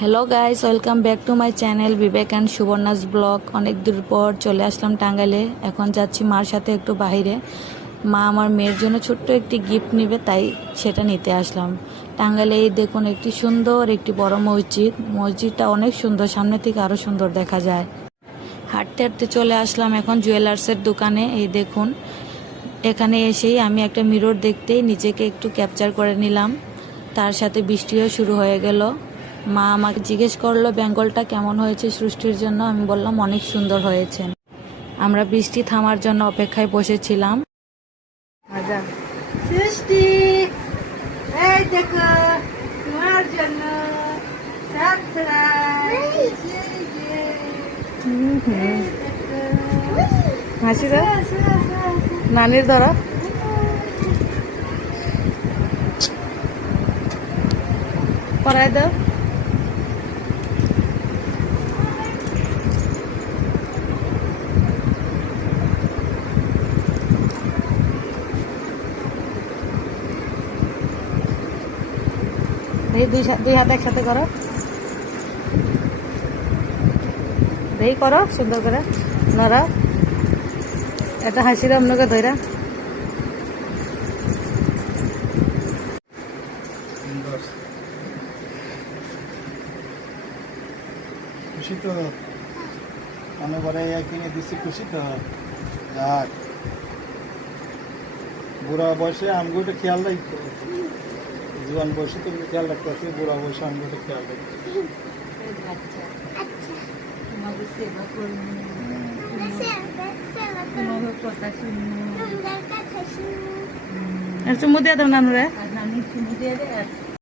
Hello guys, welcome back to my channel Vivek and Subarna's vlog. অনেক দূর পর চলে আসলাম টাঙ্গাইলে। এখন যাচ্ছি মার সাথে একটু বাইরে। মা আমার মেয়ের জন্য ছোট্ট একটি গিফট নেবে, তাই সেটা নিতে আসলাম। টাঙ্গাইলে এই দেখুন একটি সুন্দর একটি বড় মসজিদটা অনেক সুন্দর, সামনে থেকে আরও সুন্দর দেখা যায়। হাঁটতে হাঁটতে চলে আসলাম এখন জুয়েলার্সের দোকানে। এই দেখুন, এখানে এসেই আমি একটা মিরর দেখতেই নিজেকে একটু ক্যাপচার করে নিলাম। তার সাথে বৃষ্টিও শুরু হয়ে গেল। মা আমাকে জিজ্ঞেস করলো বেঙ্গলটা কেমন হয়েছে সৃষ্টির জন্য। আমি বললাম অনেক সুন্দর হয়েছে। আমরা বৃষ্টি থামার জন্য অপেক্ষায় বসেছিলাম। সৃষ্টি, এই দেখো তোমার জন্য হাসি দাও, নানির ধরো। পড়ায় দাও। দুই হাত একসাথে করো, এই করো সুন্দর করে নড়া। এটা হাসি দাও অন্যকে ধরা। খুশি তো মনে করে কিনে দিচ্ছি, খুশি তো। যাক, বুড়া বয়সে আমগুলো খেয়াল রাখতো, জীবন বয়সে তুমি খেয়াল রাখতে আছি, বুড়া বয়সে আমগুলো খেয়াল রাখতো। চুমু দিয়ে দাও নানুরে। নানি চুমু দিয়ে দে।